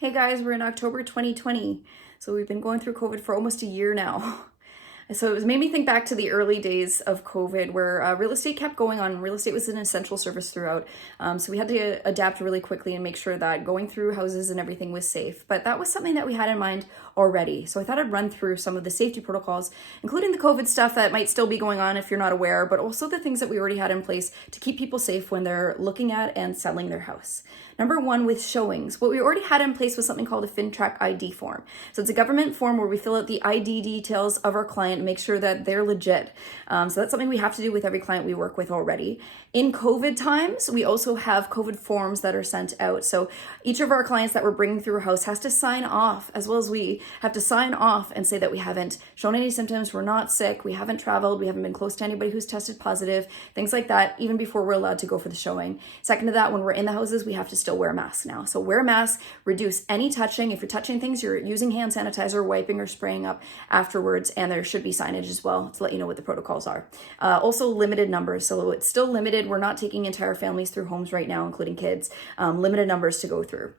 Hey guys, we're in October 2020. So we've been going through COVID for almost a year now. So it made me think back to the early days of COVID where real estate kept going on. Real estate was an essential service throughout. So we had to adapt really quickly and make sure that going through houses and everything was safe. But that was something that we had in mind already. So I thought I'd run through some of the safety protocols, including the COVID stuff that might still be going on if you're not aware, but also the things that we already had in place to keep people safe when they're looking at and selling their house. Number one, with showings, what we already had in place was something called a FinTrack ID form. So it's a government form where we fill out the ID details of our client and make sure that they're legit. So that's something we have to do with every client we work with already. In COVID times, we also have COVID forms that are sent out. So each of our clients that we're bringing through a house has to sign off, as well as we have to sign off and say that we haven't shown any symptoms, we're not sick, we haven't traveled, we haven't been close to anybody who's tested positive, things like that, even before we're allowed to go for the showing. Second to that, when we're in the houses, we have to still wear masks now. So wear a mask, reduce any touching. If you're touching things, you're using hand sanitizer, wiping or spraying up afterwards, and there should be signage as well to let you know what the protocols are. Also limited numbers. So it's still limited. We're not taking entire families through homes right now, including kids. Limited numbers to go through.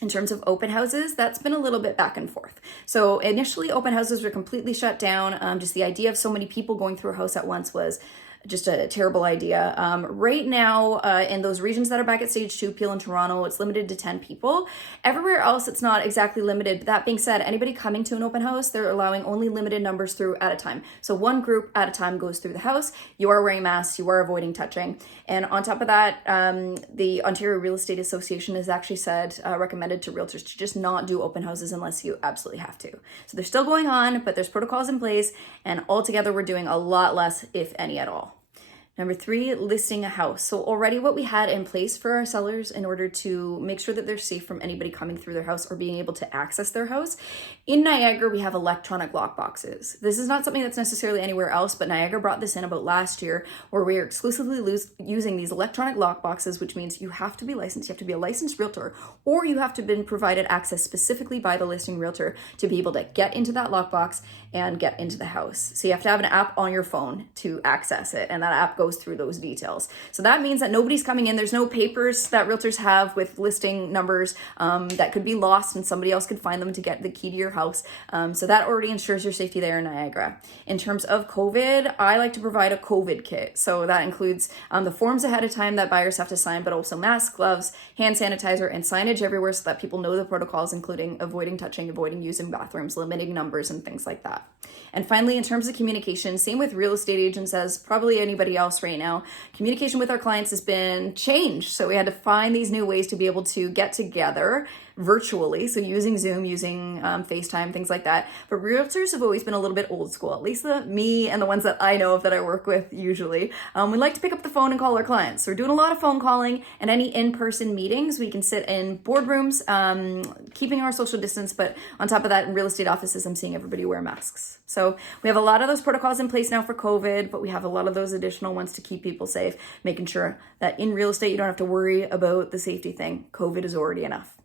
In terms of open houses, that's been a little bit back and forth. So initially open houses were completely shut down. Just the idea of so many people going through a house at once was just a terrible idea. Right now, in those regions that are back at stage 2, Peel and Toronto, it's limited to 10 people. Everywhere else, it's not exactly limited. But that being said, anybody coming to an open house, they're allowing only limited numbers through at a time. So one group at a time goes through the house. You are wearing masks, you are avoiding touching. And on top of that, the Ontario Real Estate Association has actually said, recommended to realtors to just not do open houses unless you absolutely have to. So they're still going on, but there's protocols in place, and altogether we're doing a lot less, if any at all. Number 3, listing a house. So already what we had in place for our sellers in order to make sure that they're safe from anybody coming through their house or being able to access their house. In Niagara, we have electronic lock boxes. This is not something that's necessarily anywhere else, but Niagara brought this in about last year where we are exclusively using these electronic lock boxes, which means you have to be licensed, you have to be a licensed realtor, or you have to have been provided access specifically by the listing realtor to be able to get into that lockbox and get into the house. So you have to have an app on your phone to access it, and that app goes through those details. So that means that nobody's coming in. There's no papers that realtors have with listing numbers that could be lost and somebody else could find them to get the key to your house. So that already ensures your safety there in Niagara. In terms of COVID, I like to provide a COVID kit. So that includes the forms ahead of time that buyers have to sign, but also masks, gloves, hand sanitizer, and signage everywhere so that people know the protocols, including avoiding touching, avoiding using bathrooms, limiting numbers, and things like that. And finally, in terms of communication, same with real estate agents as probably anybody else right now, communication with our clients has been changed. So we had to find these new ways to be able to get together virtually, so using Zoom, using FaceTime, things like that. But realtors have always been a little bit old school, at least me and the ones that I know of that I work with usually. We like to pick up the phone and call our clients. So we're doing a lot of phone calling, and any in-person meetings, we can sit in boardrooms, keeping our social distance, but on top of that, in real estate offices, I'm seeing everybody wear masks. So we have a lot of those protocols in place now for COVID, but we have a lot of those additional ones to keep people safe, making sure that in real estate, you don't have to worry about the safety thing. COVID is already enough.